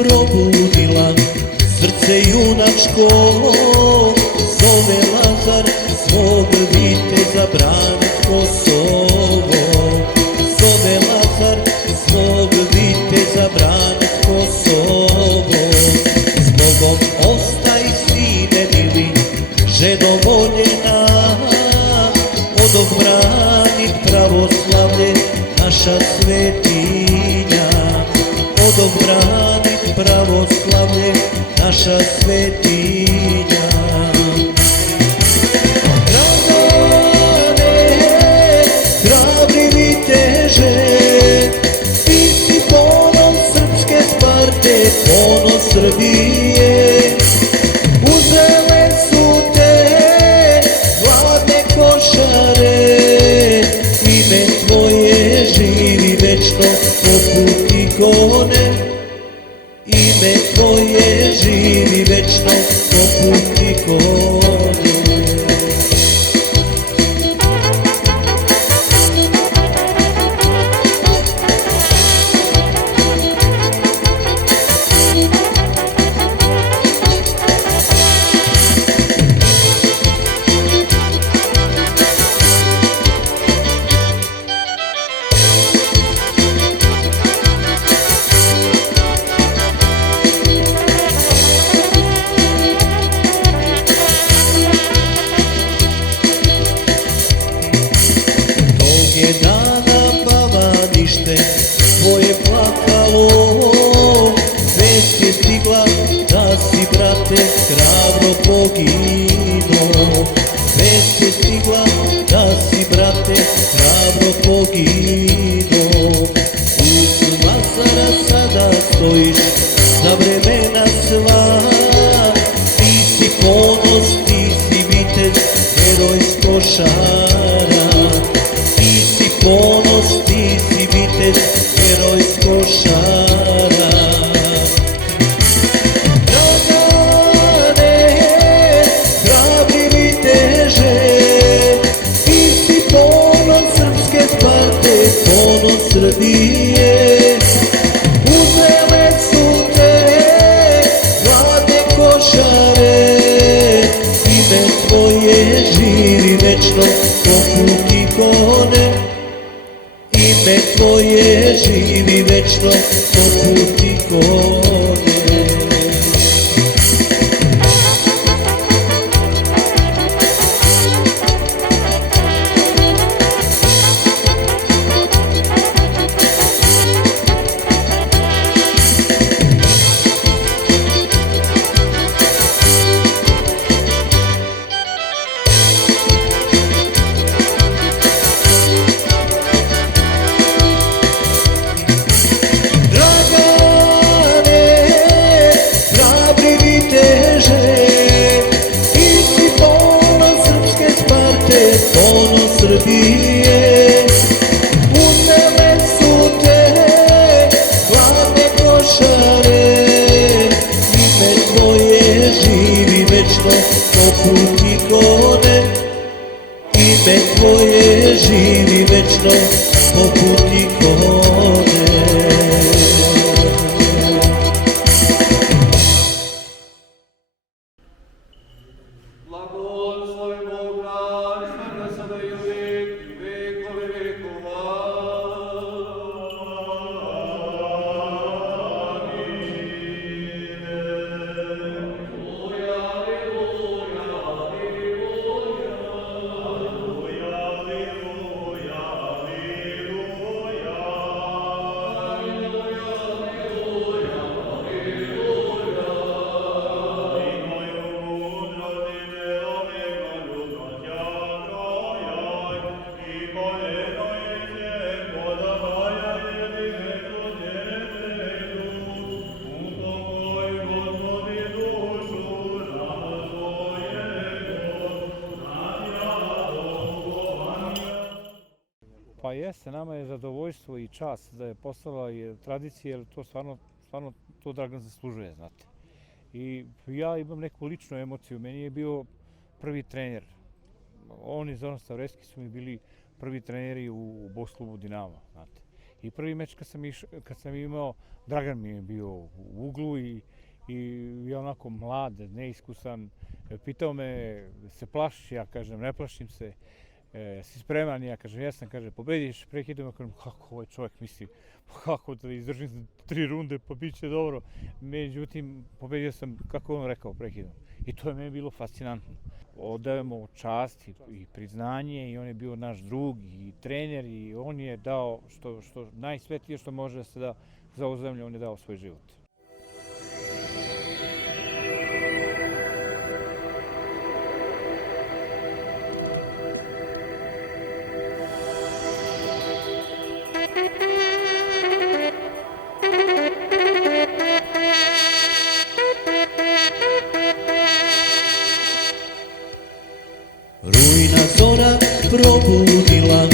probudila srce junačko, zove Lazar svog viteza branit Kosovo. Zove Lazar svog viteza branit Kosovo. Zbogom ostaj sine mili, ženo voljena, odog branit pravoslavlje naša svetinja. Odog branit pravoslavlje naša svetinja. Dragane, hrabri viteže, ti si ponos srpske Sparte, ponos Srbije. Uzele su te hladne košare, ime tvoje živi večno poput ikone. Ime tvoje živi večno poput ikone. Dana Pavanište tvoje plakalo, vest je stigla da si brate hrabro poginuo. Vest je stigla da si brate hrabro poginuo. Uz Lazara sada stojiš za vremena sva. Ti si ponos, ti si vitez, heroj s Košara. Ti si ponos, ti si vitez, heroj s Košara. Dragane, hrabri viteže, ti si ponos srpske Sparte, ponos Srbije. Uzele su te hladne košare, ime tvoje živi večno poput ikone. Ime tvoje živi večno poput ikone. Ponos Srbije. Uzele su te hladne košare, ime tvoje živi večno poput ikone. Ime tvoje živi večno poput ikone. Pa jeste, nama je zadovoljstvo i čast da je postala i tradicija, jer to stvarno to Dragan zaslužuje, znate. I ja imam neku ličnu emociju, meni je bio prvi trener. On i Zoran Stavreski su mi bili prvi treneri u boss klubu Dinamo, znate. I prvi meč kad sam imao, Dragan mi je bio u uglu i onako mlad, neiskusan. Pitao me, se plašiš? Ja kažem, ne plašim se. Si spreman? Ja kažem, jesam. Kaže, pobediš prekidom. Ja kažem, kako ovaj čovjek misli, kako da izdržim 3 runde, pa bit će dobro. Međutim, pobedio sam, kako on rekao, prekidom. I to je meni bilo fascinantno. Odajemo čast i priznanje i on je bio naš drug i trener i on je dao što najsvetije što može da se da za ovu zemlju, on je dao svoj život. Rujna zora probudila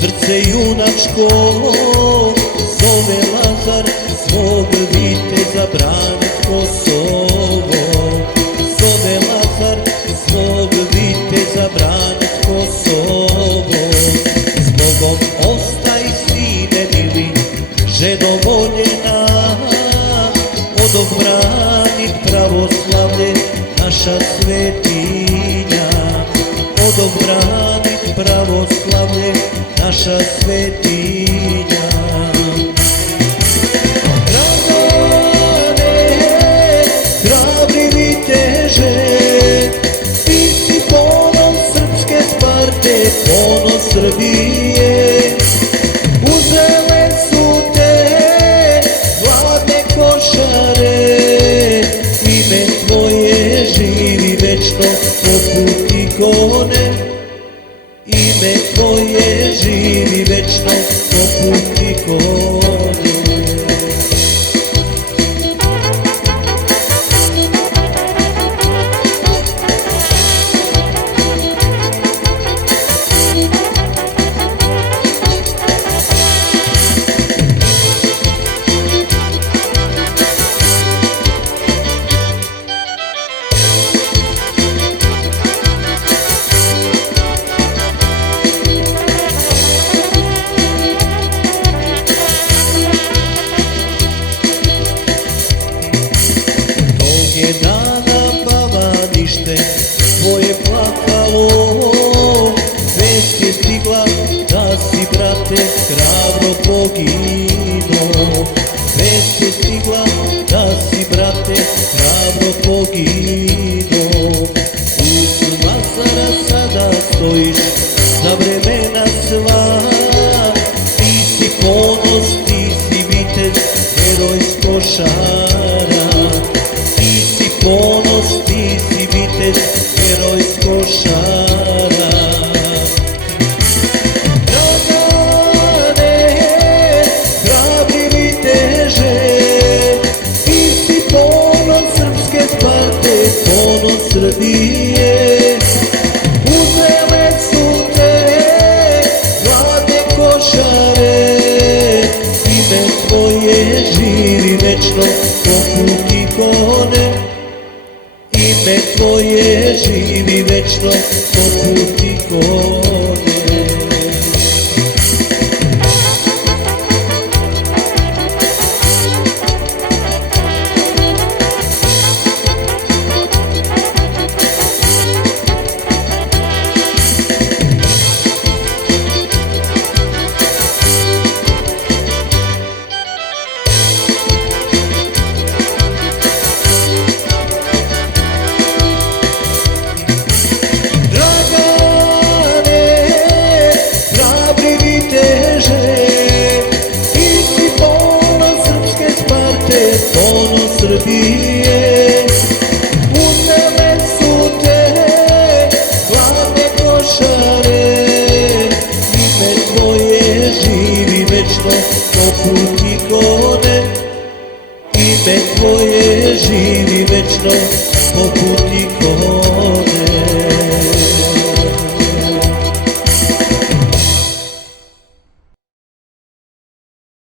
srce junačko, zove Lazar svog viteza branit Kosovo. Zove Lazar svog viteza branit Kosovo. Zbogom ostaj sine mili, ženo voljena, odog branit pravoslavlje naša svetinja. Odog branit pravoslavlje naša svetinja. Dragane, hrabri viteže, ti si ponos srpske Sparte, ponos Srbije. Uzele su te hladne košare, ime tvoje živi večno poput ikone. Ime tvoje živi večno poput ikone. Dana Bavanište tvoje plakalo, vest je stigla da si brate hrabro poginuo. Vest je stigla da si brate hrabro poginuo. Uz Lazara sada stojiš za vremena sva. Ti si ponos, ti si vitez, heroj s Košara. Ti si ponos, ti si vitez, heroj s Košara. Dragane, hrabri viteže, ti si ponos srpske Sparte, ponos Srbije. Uzele su te hladne košare, ime tvoje živi večno poput ikone. Ime tvoje živi večno poput ikone. Ponos Srbije. Uzele su te hladne košare, ime tvoje živi večno poput ikone. Ime tvoje živi večno